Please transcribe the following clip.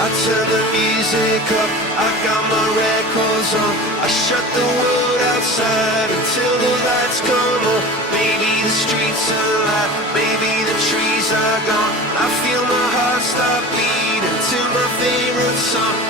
I turn the music up, I got my records on. I shut the world outside until the lights come on. Maybe the streets are alive, maybe the trees are gone. I feel my heart stop beating to my favorite song.